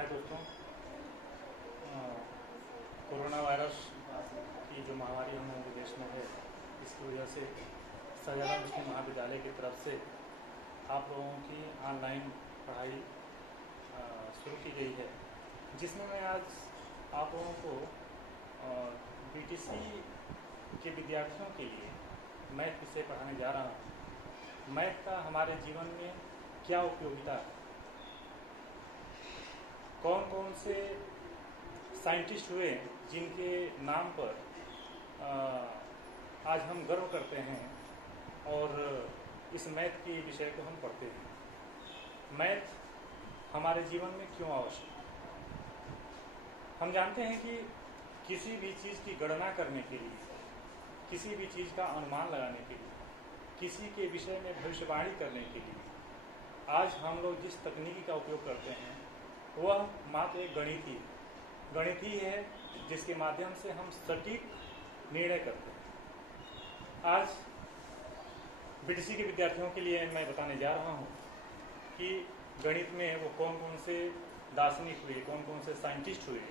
हाय दोस्तों। Corona virus की जो महामारी हम लोगों के देश में है, इसकी वजह से सहजानंद मुस्लिम महाविद्यालय की तरफ से आप लोगों की ऑनलाइन पढ़ाई शुरू की गई है, जिसमें मैं आज आप लोगों को बीटीसी के विद्यार्थियों के लिए मैथ विषय पढ़ाने जा रहा हूँ। मैथ का हमारे जीवन में क्या उपयोगिता है, कौन कौन से साइंटिस्ट हुए जिनके नाम पर आज हम गर्व करते हैं और इस मैथ के विषय को हम पढ़ते हैं। मैथ हमारे जीवन में क्यों आवश्यक है? हम जानते हैं कि किसी भी चीज़ की गणना करने के लिए, किसी भी चीज़ का अनुमान लगाने के लिए, किसी के विषय में भविष्यवाणी करने के लिए आज हम लोग जिस तकनीकी का उपयोग करते हैं वह मात्र एक गणित ही है, जिसके माध्यम से हम सटीक निर्णय करते हैं। आज बीटीसी के विद्यार्थियों के लिए मैं बताने जा रहा हूँ कि गणित में वो कौन कौन से दार्शनिक हुए, कौन कौन से साइंटिस्ट हुए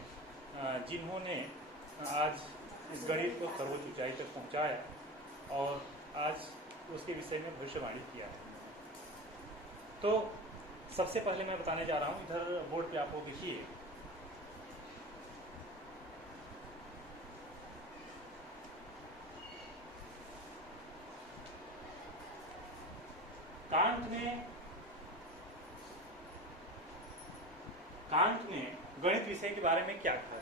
जिन्होंने आज इस गणित को सर्वोच्च ऊंचाई तक पहुँचाया और आज उसके विषय में भविष्यवाणी किया है। तो सबसे पहले मैं बताने जा रहा हूँ, इधर बोर्ड पे आप लोग देखिए, कांट ने गणित विषय के बारे में क्या कहा?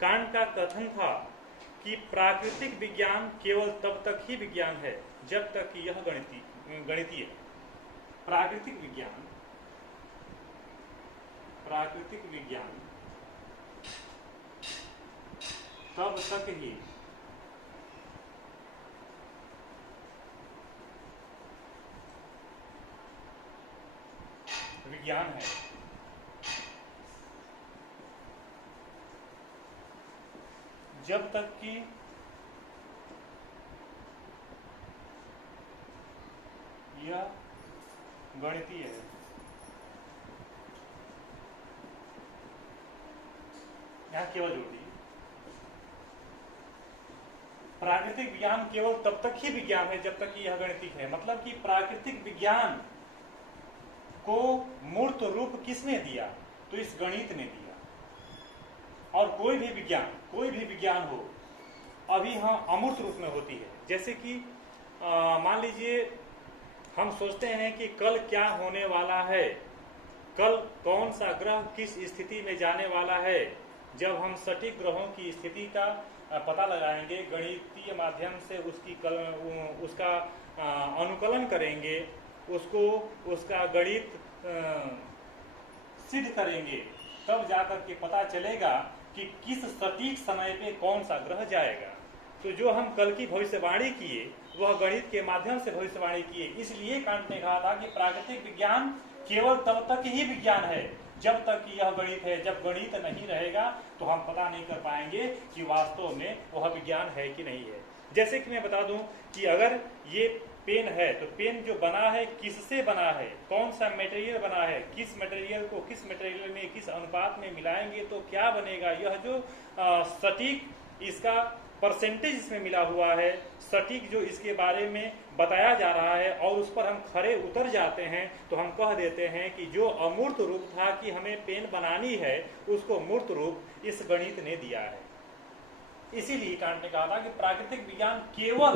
कांट का कथन था कि प्राकृतिक विज्ञान केवल तब तक ही विज्ञान है जब तक कि यह गणितीय है। प्राकृतिक विज्ञान तब तक ही विज्ञान है जब तक कि यह गणितीय है। यहां केवल जोड़ दी, प्राकृतिक विज्ञान केवल तब तक ही विज्ञान है जब तक कि यह गणितिक है। मतलब कि प्राकृतिक विज्ञान को मूर्त रूप किसने दिया? तो इस गणित ने दिया। और कोई भी विज्ञान हो अभी हाँ अमूर्त रूप में होती है। जैसे कि मान लीजिए हम सोचते हैं कि कल क्या होने वाला है, कल कौन सा ग्रह किस स्थिति में जाने वाला है। जब हम सटीक ग्रहों की स्थिति का पता लगाएंगे, गणितीय माध्यम से उसका अनुकलन करेंगे, उसका गणित सिद्ध करेंगे, तब जाकर के पता चलेगा कि किस सटीक समय पे कौन सा ग्रह जाएगा। तो जो हम कल की भविष्यवाणी किए वह गणित के माध्यम से भविष्यवाणी किए। इसलिए कांट ने कहा था कि प्राकृतिक विज्ञान केवल तब तक ही विज्ञान है जब तक कि यह गणित है। जब गणित नहीं रहेगा तो हम पता नहीं कर पाएंगे कि वास्तव में वह विज्ञान है कि नहीं है। जैसे कि मैं बता दूं कि अगर ये पेन है तो पेन जो बना है किससे बना है, कौन सा मटेरियल बना है, किस मटेरियल को किस मटेरियल में किस अनुपात में मिलाएंगे तो क्या बनेगा। यह जो सटीक इसका परसेंटेज इसमें मिला हुआ है, सटीक जो इसके बारे में बताया जा रहा है और उस पर हम खरे उतर जाते हैं तो हम कह देते हैं कि जो अमूर्त रूप था कि हमें पेन बनानी है, उसको मूर्त रूप इस गणित ने दिया है। इसीलिए कांट ने कहा था कि प्राकृतिक विज्ञान केवल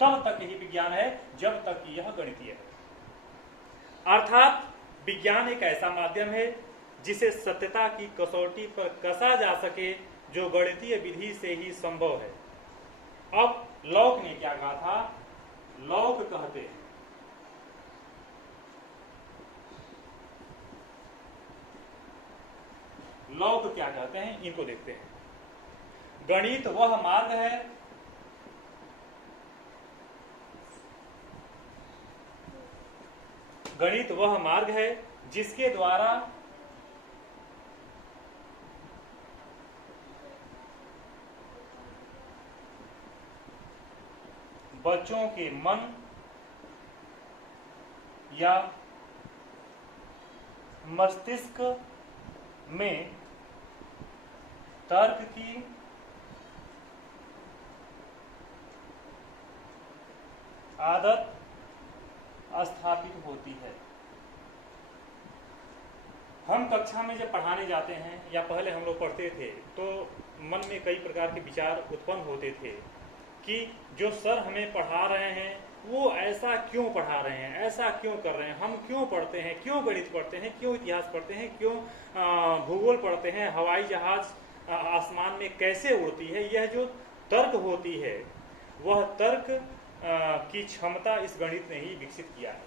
तब तक ही विज्ञान है जब तक यह गणितीय है। अर्थात विज्ञान एक ऐसा माध्यम है जिसे सत्यता की कसौटी पर कसा जा सके, जो गणितीय विधि से ही संभव है। अब लॉक ने क्या कहा था? लॉक कहते हैं लॉक क्या कहते हैं, इनको देखते हैं। गणित वह मार्ग है जिसके द्वारा बच्चों के मन या मस्तिष्क में तर्क की आदत स्थापित होती है। हम कक्षा में जब पढ़ाने जाते हैं या पहले हम लोग पढ़ते थे तो मन में कई प्रकार के विचार उत्पन्न होते थे कि जो सर हमें पढ़ा रहे हैं वो ऐसा क्यों पढ़ा रहे हैं, ऐसा क्यों कर रहे हैं, हम क्यों पढ़ते हैं, क्यों गणित पढ़ते हैं, क्यों इतिहास पढ़ते हैं, क्यों भूगोल पढ़ते हैं, हवाई जहाज आसमान में कैसे उड़ती है। यह जो तर्क होती है वह तर्क की क्षमता इस गणित ने ही विकसित किया है।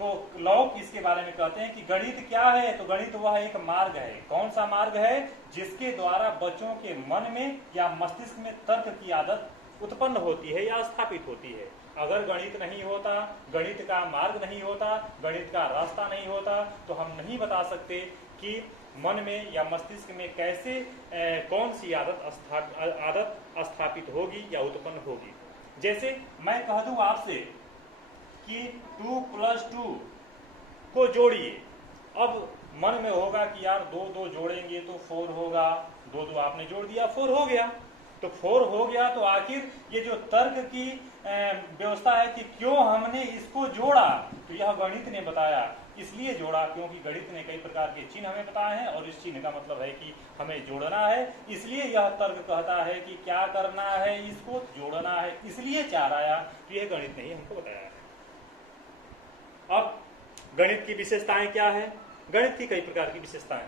तो लोग इसके बारे में कहते हैं कि गणित क्या है, तो गणित वह एक मार्ग है। कौन सा मार्ग है? जिसके द्वारा बच्चों के मन में या मस्तिष्क में तर्क की आदत उत्पन्न होती है या स्थापित होती है। अगर गणित नहीं होता, गणित का मार्ग नहीं होता, गणित का रास्ता नहीं होता, तो हम नहीं बता सकते कि मन में या मस्तिष्क में कैसे कौन सी आदत स्थापित होगी या उत्पन्न होगी। जैसे मैं कह दूं आपसे कि 2 + 2 को जोड़िए, अब मन में होगा कि यार 2 जोड़ेंगे तो 4 होगा, 2 आपने जोड़ दिया, 4 हो गया। तो 4 हो गया, तो आखिर ये जो तर्क की व्यवस्था है कि क्यों हमने इसको जोड़ा, तो यह गणित ने बताया। इसलिए जोड़ा क्योंकि गणित ने कई प्रकार के चिन्ह हमें बताए हैं और इस चिन्ह का मतलब है कि हमें जोड़ना है। इसलिए यह तर्क कहता है कि क्या करना है, इसको जोड़ना है, इसलिए 4 आया। तो यह गणित ने ही हमको बताया है। अब गणित की विशेषताएं क्या है? गणित की कई प्रकार की विशेषताएं।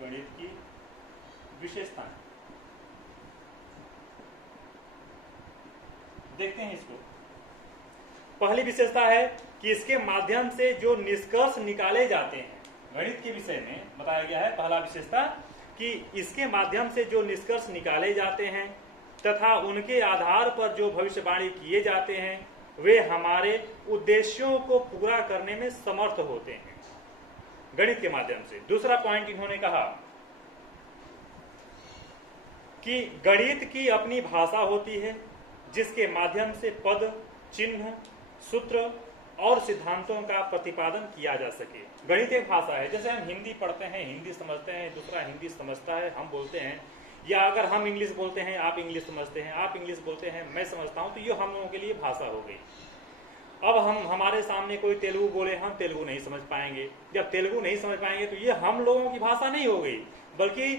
गणित की विशेषताएं देखते हैं इसको। पहली विशेषता है कि इसके माध्यम से जो निष्कर्ष निकाले जाते हैं, गणित के विषय में बताया गया है पहला विशेषता कि इसके माध्यम से जो निष्कर्ष निकाले जाते हैं तथा उनके आधार पर जो भविष्यवाणी किए जाते हैं वे हमारे उद्देश्यों को पूरा करने में समर्थ होते हैं गणित के माध्यम से। दूसरा पॉइंट इन्होंने कहा कि गणित की अपनी भाषा होती है जिसके माध्यम से पद, चिन्ह, सूत्र और सिद्धांतों का प्रतिपादन किया जा सके। गणित एक भाषा है। जैसे हम हिंदी पढ़ते हैं, हिंदी समझते हैं, दूसरा हिंदी समझता है, हम बोलते हैं, या अगर हम इंग्लिश बोलते हैं, आप इंग्लिश समझते हैं, आप इंग्लिश बोलते हैं, मैं समझता हूं, तो ये हम लोगों के लिए भाषा हो गई। अब हमारे सामने कोई तेलुगु बोले, हम तेलुगु नहीं समझ पाएंगे। जब तेलुगु नहीं समझ पाएंगे तो ये हम लोगों की भाषा नहीं हो गई, बल्कि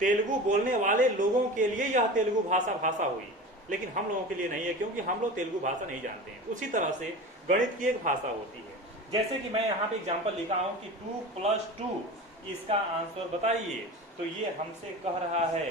तेलुगु बोलने वाले लोगों के लिए यह तेलुगु भाषा हुई, लेकिन हम लोगों के लिए नहीं है क्योंकि हम लोग तेलुगु भाषा नहीं जानते हैं। उसी तरह से गणित की एक भाषा होती है। जैसे कि मैं यहाँ पे एग्जांपल लिखा हूँ कि 2 + 2 इसका आंसर बताइए, तो ये हमसे कह रहा है,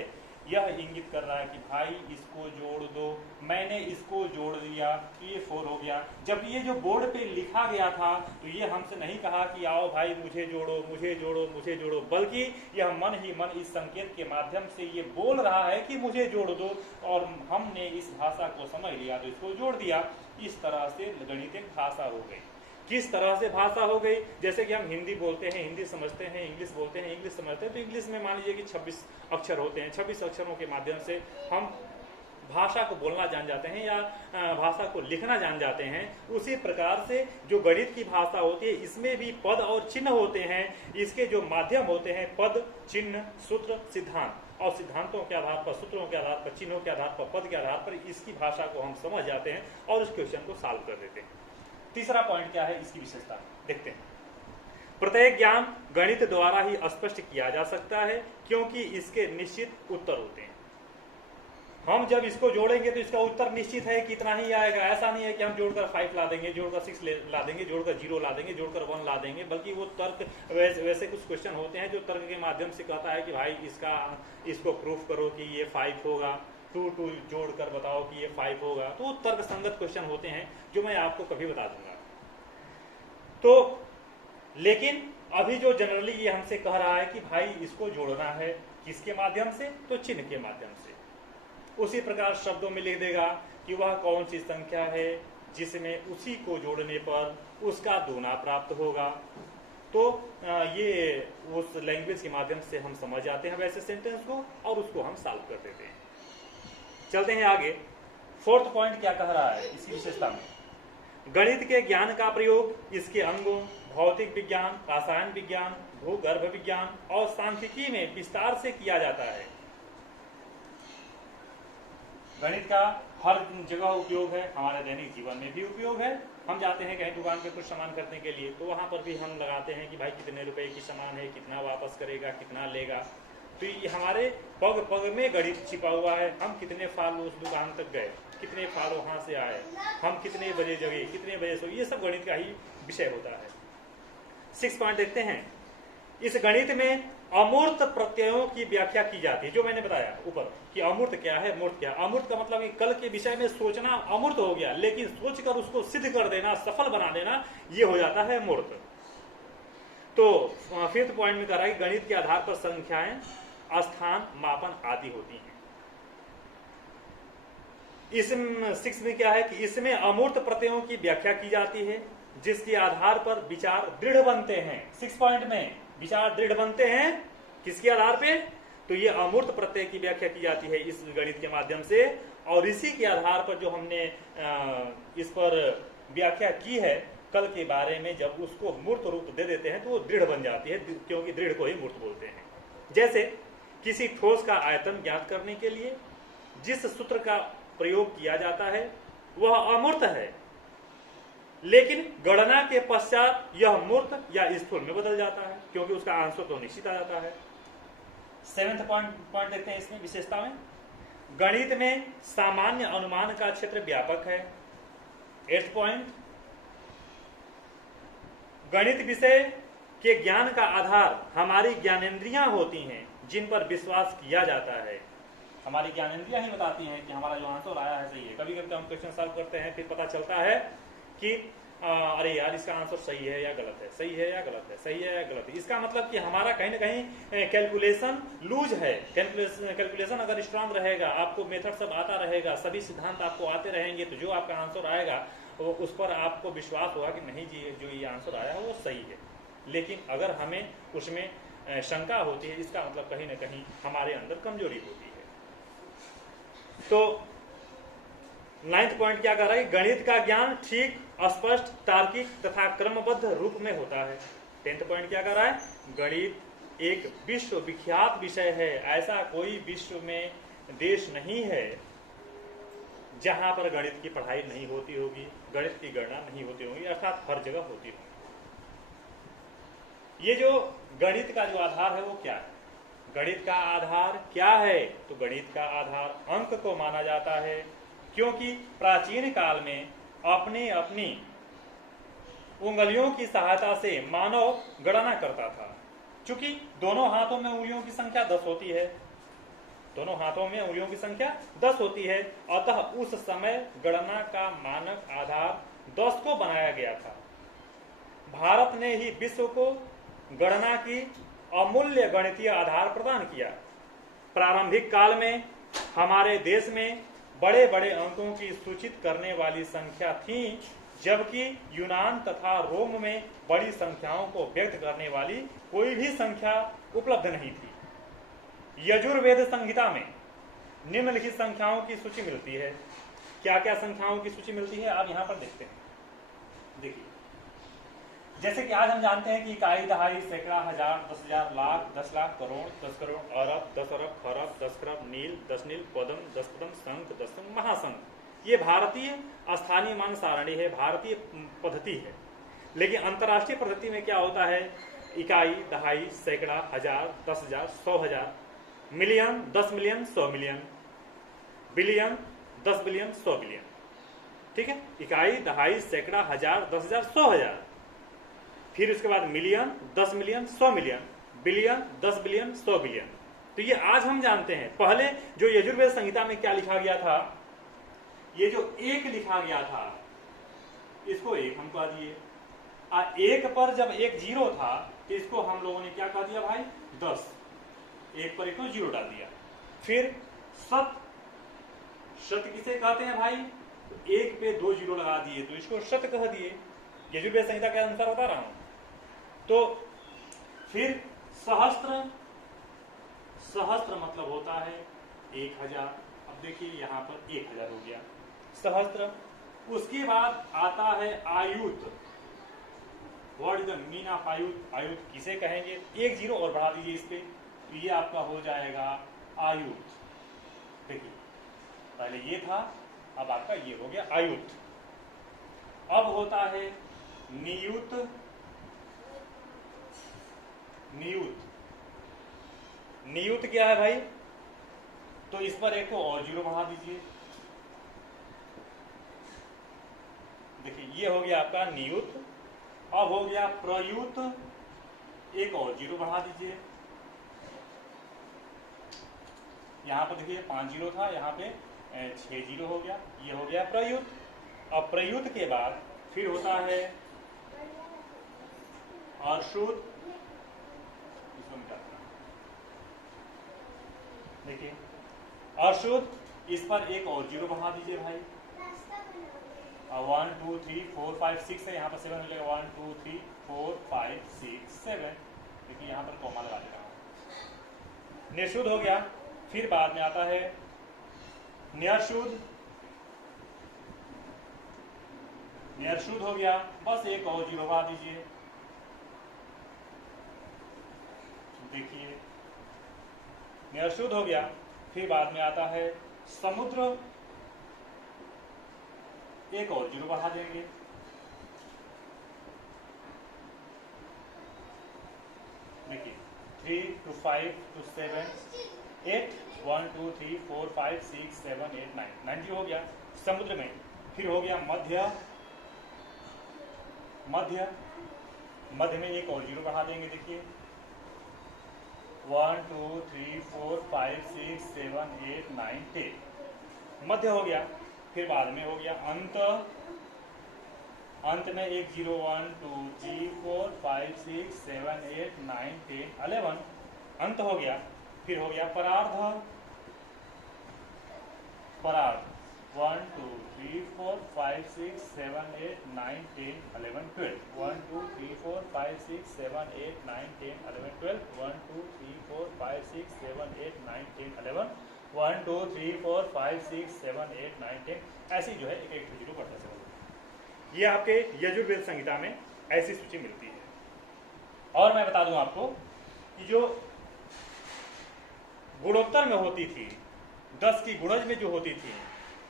यह इंगित कर रहा है कि भाई इसको जोड़ दो। मैंने इसको जोड़ दिया तो ये 4 हो गया। जब ये जो बोर्ड पे लिखा गया था तो ये हमसे नहीं कहा कि आओ भाई मुझे जोड़ो, मुझे जोड़ो, मुझे जोड़ो, बल्कि यह मन ही मन इस संकेत के माध्यम से ये बोल रहा है कि मुझे जोड़ दो, और हमने इस भाषा को समझ लिया तो इसको जोड़ दिया। इस तरह से गणित एक भाषा हो गई। किस तरह से भाषा हो गई? जैसे कि हम हिंदी बोलते हैं, हिंदी समझते हैं, इंग्लिश बोलते हैं, इंग्लिश समझते हैं, तो इंग्लिश में मान लीजिए कि 26 अक्षर होते हैं। 26 अक्षरों के माध्यम से हम भाषा को बोलना जान जाते हैं या भाषा को लिखना जान जाते हैं। उसी प्रकार से जो गणित की भाषा होती है, इसमें भी पद और चिन्ह होते हैं। इसके जो माध्यम होते हैं पद, चिन्ह, सूत्र, सिद्धांत, और सिद्धांतों के आधार पर, सूत्रों के आधार पर, चिन्हों के आधार पर, पद के आधार पर इसकी भाषा को हम समझ जाते हैं और उस क्वेश्चन को सॉल्व कर देते हैं। तीसरा पॉइंट क्या है इसकी विशेषता, देखते हैं। प्रत्येक ज्ञान गणित द्वारा ही स्पष्ट किया जा सकता है क्योंकि इसके निश्चित उत्तर होते हैं। हम जब इसको जोड़ेंगे तो इसका उत्तर निश्चित है कि इतना ही आएगा। ऐसा नहीं है कि हम जोड़कर 5 ला देंगे, जोड़कर 6 ला देंगे, जोड़कर 0 ला देंगे, जोड़कर 1 ला देंगे, बल्कि वो तर्क वैसे कुछ क्वेश्चन होते हैं जो तर्क के माध्यम से कहता है कि भाई इसको प्रूफ करो कि ये 5 होगा, 2 जोड़कर बताओ कि ये 5 होगा। तो तर्क संगत क्वेश्चन होते हैं जो मैं आपको कभी बता दूंगा। तो लेकिन अभी जो जनरली ये हमसे कह रहा है कि भाई इसको जोड़ना है, किसके माध्यम से? तो चिन्ह के माध्यम से। उसी प्रकार शब्दों में लिख देगा कि वह कौन सी संख्या है जिसमें उसी को जोड़ने पर उसका दूना प्राप्त होगा। तो ये उस लैंग्वेज के माध्यम से हम समझ जाते हैं वैसे सेंटेंस को, और उसको हम सॉल्व कर देते हैं। चलते हैं आगे। 4th पॉइंट क्या कह रहा है इसी विशेषता में? गणित के ज्ञान का प्रयोग इसके अंगों, भौतिक विज्ञान, रसायन विज्ञान, भूगर्भ विज्ञान और सांख्यिकी में विस्तार से किया जाता है। गणित का हर जगह उपयोग है, हमारे दैनिक जीवन में भी उपयोग है। हम जाते हैं कहीं दुकान पे कुछ सामान खरीदने के लिए, तो वहां पर भी हम लगाते हैं कि भाई कितने रुपए की सामान है, कितना वापस करेगा, कितना लेगा। तो ये हमारे पग पग में गणित छिपा हुआ है। हम कितने फाल उस दुकान तक गए, कितने फाल वहां से आए, हम कितने बजे जगे, कितने बजे सो, ये सब गणित का ही विषय होता है। 6 पॉइंट देखते हैं। इस गणित में अमूर्त प्रत्ययों की व्याख्या की जाती है, जो मैंने बताया ऊपर कि अमूर्त क्या है, मूर्त क्या है। अमूर्त का मतलब कि कल के विषय में सोचना अमूर्त हो गया, लेकिन सोचकर उसको सिद्ध कर देना, सफल बना देना, ये हो जाता है मूर्त। तो 5th पॉइंट में कह रहा है कि गणित के आधार पर संख्याएं, स्थान, मापन आदि होती हैं। इसमें 6 में क्या है कि इसमें अमूर्त प्रत्ययों की व्याख्या की जाती है, जिसके आधार पर विचार दृढ़ बनते हैं। 6 पॉइंट में विचार दृढ़ बनते हैं किसके आधार पे? तो ये अमूर्त प्रत्यय की व्याख्या की जाती है इस गणित के माध्यम से, और इसी के आधार पर जो हमने इस पर व्याख्या की है कल के बारे में, जब उसको मूर्त रूप दे देते हैं तो वो दृढ़ बन जाती है, क्योंकि दृढ़ को ही मूर्त बोलते हैं। जैसे किसी ठोस का आयतन ज्ञात करने के लिए जिस सूत्र का प्रयोग किया जाता है वह अमूर्त है, लेकिन गणना के पश्चात यह मूर्त या स्थूल में बदल जाता है, क्योंकि उसका आंसर तो निश्चित आ जाता है। 7th पॉइंट देखते हैं इसमें विशेषता में। गणित में सामान्य अनुमान का क्षेत्र व्यापक है। 8th पॉइंट, गणित विषय के ज्ञान का आधार हमारी ज्ञानेंद्रियां होती हैं, जिन पर विश्वास किया जाता है। हमारी ज्ञानेंद्रियां ही बताती हैं कि हमारा जो आंसर आया है सही है। कभी कभी हम क्वेश्चन सॉल्व करते हैं, फिर पता चलता है कि अरे यार इसका आंसर सही है या गलत है, सही है या गलत है, सही है या गलत है। इसका मतलब कि हमारा कहीं ना कहीं कैलकुलेशन लूज है। कैलकुलेशन अगर स्ट्रांग रहेगा, आपको मेथड सब आता रहेगा, सभी सिद्धांत आपको आते रहेंगे, तो जो आपका आंसर आएगा वो उस पर आपको विश्वास होगा कि नहीं जी जो ये आंसर आया है वो सही है। लेकिन अगर हमें उसमें शंका होती है, इसका मतलब कहीं ना कहीं हमारे अंदर कमजोरी होती है। तो 9th पॉइंट क्या कर रहा है? गणित का ज्ञान ठीक, स्पष्ट, तार्किक तथा क्रमबद्ध रूप में होता है। 10th पॉइंट क्या कर रहा है? गणित एक विश्व विख्यात विषय है। ऐसा कोई विश्व में देश नहीं है जहां पर गणित की पढ़ाई नहीं होती होगी, गणित की गणना नहीं होती होगी, अर्थात हर जगह होती होगी। ये जो गणित का जो आधार है वो क्या है? गणित का आधार क्या है? तो गणित का आधार अंक को माना जाता है, क्योंकि प्राचीन काल में अपनी अपनी उंगलियों की सहायता से मानव गणना करता था। चूंकि दोनों हाथों में उंगलियों की संख्या 10 होती है, दोनों हाथों में उंगलियों की संख्या 10 होती है, अतः उस समय गणना का मानक आधार 10 को बनाया गया था। भारत ने ही विश्व को गणना की अमूल्य गणितीय आधार प्रदान किया। प्रारंभिक काल में हमारे देश में बड़े बड़े अंकों की सूचित करने वाली संख्या थी, जबकि यूनान तथा रोम में बड़ी संख्याओं को व्यक्त करने वाली कोई भी संख्या उपलब्ध नहीं थी। यजुर्वेद संहिता में निम्नलिखित संख्याओं की सूची मिलती है। क्या क्या संख्याओं की सूची मिलती है आप यहां पर देखते हैं। देखिए, जैसे कि आज हम जानते हैं कि इकाई, दहाई, सैकड़ा, हजार, 10,000, लाख, 10 लाख, करोड़, 10 करोड़, अरब, 10 अरब, खरब, 10 खरब, नील, 10 नील, पदम, 10 पदम, संख, 10 संख, महासंख। ये भारतीय स्थानीय मान सारणी है, भारतीय पद्धति है। लेकिन अंतर्राष्ट्रीय पद्धति में क्या होता है? इकाई, दहाई, सैकड़ा, हजार, 10,000, 100,000, million, 10 million, 100 million, billion, 10 billion, 100 billion. ठीक है, इकाई, दहाई, सैकड़ा, हजार, 10,000, 100,000। फिर उसके बाद million, 10 million, 100 million, billion, 10 billion, 100 billion. तो ये आज हम जानते हैं। पहले जो यजुर्वेद संहिता में क्या लिखा गया था? ये जो एक लिखा गया था, इसको एक हम कह दिए। एक पर जब एक जीरो था तो इसको हम लोगों ने क्या कह दिया भाई? 10। एक पर एक तो जीरो डाल दिया। फिर शत, शत किसे कहते हैं भाई? तो एक पे 2 जीरो लगा दिए तो इसको शत कह दिए। यजुर्वेद संहिता के अनुसार बता रहा हूं। तो फिर सहस्त्र, सहस्त्र मतलब होता है 1000। अब देखिए यहां पर 1000 हो गया सहस्त्र। उसके बाद आता है आयुत। What is the mean of आयुत? आयुत किसे कहेंगे? एक जीरो और बढ़ा दीजिए इस पे, तो ये आपका हो जाएगा आयुत। देखिए पहले ये था, अब आपका ये हो गया आयुत। अब होता है नियुत। नियुत, नियुत क्या है भाई? तो इस पर एक तो और जीरो बढ़ा दीजिए। देखिए ये हो गया आपका नियुत। अब हो गया प्रयुत, एक और जीरो बढ़ा दीजिए। यहां पर देखिए 5 जीरो था, यहाँ पे 6 जीरो हो गया, ये हो गया प्रयुत। अब प्रयुत के बाद फिर होता है अर्शुत। देखिए अर्शुत, इस पर एक और जीरो बढ़ा दीजिए भाई। 1 2 3 4 5 6 है, यहाँ पर 7 मिलेगा। 1 2 3 4 5 6 7। देखिए यहाँ पर कॉमा लगा दे रहा हूँ। निशुद्ध हो गया। फिर बाद में आता है न्यशुद्ध। न्यशुद्ध हो गया, बस एक और जीरो बढ़ा दीजिए। देखिए न्यशुद्ध हो गया। फिर बाद में आता है समुद्र, एक और जीरो बढ़ा देंगे। देखिए 3 to 5 to 7 8 1 2 3 4 5 6 7 8 9 9 जीरो हो गया समुद्र में। फिर हो गया मध्य। मध्य, मध्य में एक और जीरो बढ़ा देंगे। देखिए 1 2 3 4 5 6 7 8 9 10 मध्य हो गया। फिर बाद में हो गया अंत। अंत में एक जीरो 1 2 3 4 5 6 7 8 9 10 11 अंत हो गया। फिर हो गया परार्ध। परार्ध 1 2 3 4 5 6 7 8 9 10 11 12 1 2 3 4 5 6 7 8 9 10 11 12 1 2 3 4 5 6 7 8 9 10 11 1 2 3 4 5 6 7 8 9 10 ऐसी जो है एक एक जीरो बढ़ता चला। ये आपके यजुर्वेद संहिता में ऐसी सूची मिलती है। और मैं बता दूं आपको कि जो गुणोत्तर में होती थी, 10 की गुणज में जो होती थी,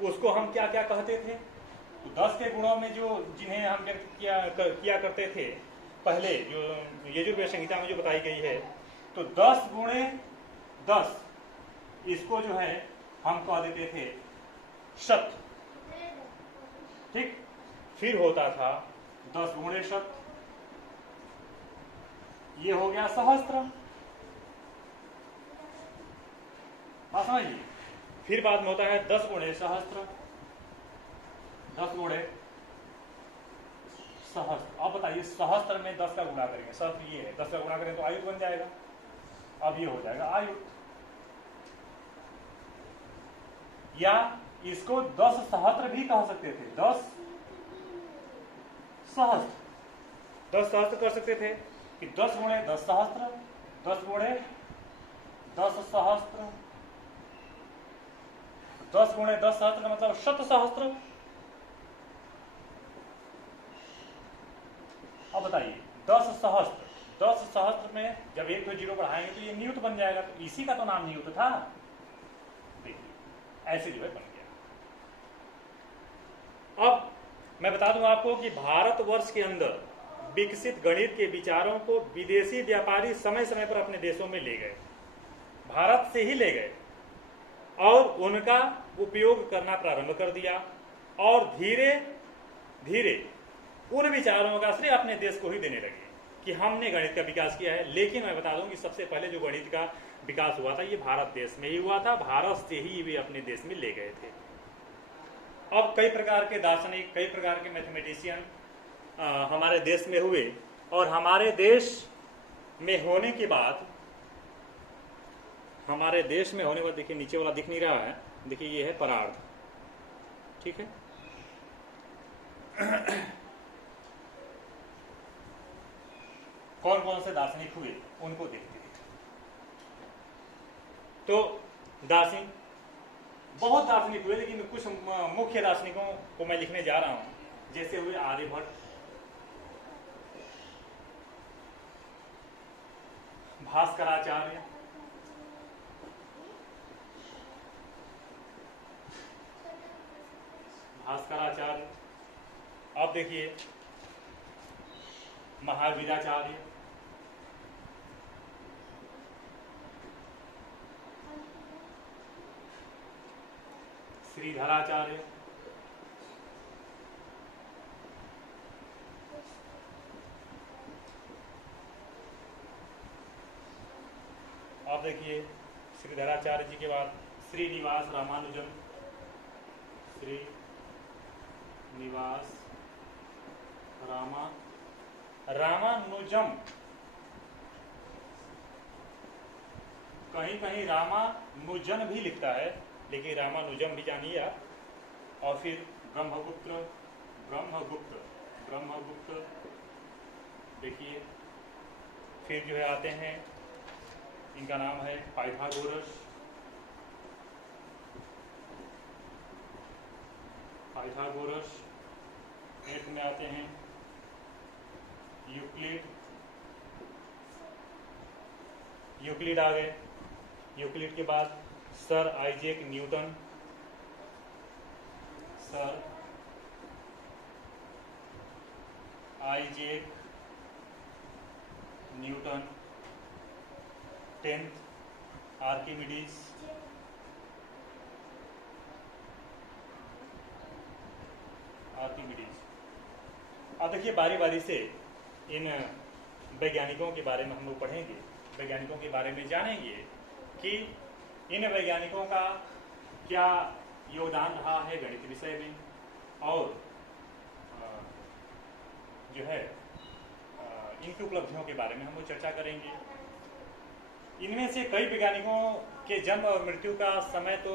उसको हम क्या क्या कहते थे? तो 10 के गुणों में जो जिन्हें हम व्यक्त किया करते थे पहले, जो यजुर्वेद संहिता में जो बताई गई है, तो 10 गुणे 10 इसको जो है हम कह देते थे शत। ठीक, फिर होता था 10 गुणे शत, ये हो गया सहस्त्र। बात समझिए। फिर बाद में होता है 10 गुणे सहस्त्र। 10 गुणे सहस्त्र। अब बताइए सहस्त्र में 10 का गुणा करेंगे, सहस्त्र ये है, 10 का गुणा करें तो आयुत बन जाएगा। अब ये हो जाएगा आयुत। या इसको 10 सहस्त्र भी कह सकते थे। 10 सहस्त्र, 10 सहस्त्र कर सकते थे कि 10 गुणे 10 सहस्त्र, 10 गुणे 10 सहस्त्र, 10 गुणे 10 सहस्त्र का मतलब शत सहस्त्र। अब बताइए 10 सहस्त्र, 10 सहस्त्र में जब एक जीरो बढ़ाएंगे तो ये नियुत बन जाएगा, तो इसी का तो नाम नियुत था। देखिए ऐसे जो है बन गया। अब मैं बता दूं आपको कि भारतवर्ष के अंदर विकसित गणित के विचारों को विदेशी व्यापारी समय समय पर अपने देशों में ले गए, भारत से ही ले गए और उनका उपयोग करना प्रारंभ कर दिया, और धीरे धीरे उन विचारों का श्रेय अपने देश को ही देने लगे कि हमने गणित का विकास किया है। लेकिन मैं बता दूं कि सबसे पहले जो गणित का विकास हुआ था ये भारत देश में ही हुआ था, भारत से ही वे अपने देश में ले गए थे। अब कई प्रकार के दार्शनिक, कई प्रकार के मैथमेटिशियन हमारे देश में हुए, और हमारे देश में होने के बाद, हमारे देश में होने के बाद, देखिए नीचे वाला दिख नहीं रहा है, देखिए ये है परार्ध, ठीक है। कौन कौन से दार्शनिक हुए उनको देखते हैं। तो दार्शनिक, बहुत दार्शनिक हुए, लेकिन कुछ मुख्य दार्शनिकों को मैं लिखने जा रहा हूं। जैसे हुए आर्यभट्ट, भास्कराचार्य, भास्कराचार्य। अब देखिए महावीराचार्य, श्रीधराचार्य, अब देखिए श्रीधराचार्य जी के बाद श्रीनिवास रामानुजन, श्रीनिवास रामानुजम, कहीं कहीं रामानुजन भी लिखता है, लेकिन रामानुजम भी जानिए आप। और फिर ब्रह्मगुप्त, देखिए। फिर जो है आते हैं, इनका नाम है पाइथागोरस, नेक्स्ट में आते हैं यूक्लिड आ गए। यूक्लिड के बाद sir Isaac Newton, tenth Archimedes, अब देखिए बारी बारी से इन वैज्ञानिकों के बारे में हम लोग पढ़ेंगे, वैज्ञानिकों के बारे में जानेंगे कि इन वैज्ञानिकों का क्या योगदान रहा है गणित विषय में, और जो है इनकी उपलब्धियों के बारे में हम लोग चर्चा करेंगे। इनमें से कई वैज्ञानिकों के जन्म और मृत्यु का समय तो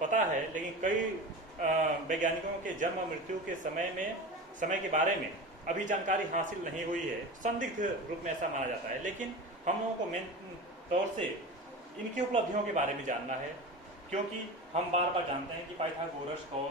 पता है, लेकिन कई वैज्ञानिकों के जन्म और मृत्यु के समय के बारे में अभी जानकारी हासिल नहीं हुई है, संदिग्ध रूप में ऐसा माना जाता है। लेकिन हम लोगों को मेन तौर से इनकी उपलब्धियों के बारे में जानना है, क्योंकि हम बार बार जानते हैं कि पाइथागोरस को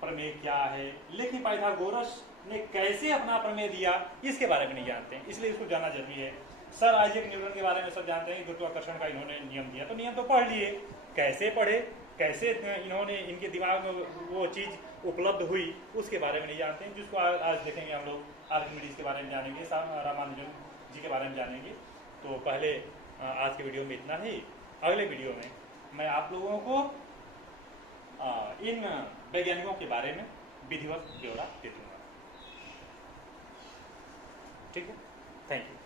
प्रमेय क्या है, लेकिन पाइथागोरस ने कैसे अपना प्रमेय दिया इसके बारे में नहीं जानते हैं, इसलिए इसको जानना जरूरी है। सर आइजैक न्यूटन के बारे में सब जानते हैं, गुरुत्वाकर्षण का इन्होंने नियम दिया, तो नियम तो पढ़ लिए, कैसे पढ़े, कैसे इन्होंने इनके दिमाग में वो चीज उपलब्ध हुई उसके बारे में नहीं जानते हैं, जिसको आज देखेंगे हम लोग। आर्किमिडीज के बारे में जानेंगे, रामानुजन जी के बारे में जानेंगे। तो पहले आज के वीडियो में इतना ही। अगले वीडियो में मैं आप लोगों को इन वैज्ञानिकों के बारे में विधिवत ब्यौरा दे दूंगा। ठीक है, थैंक यू।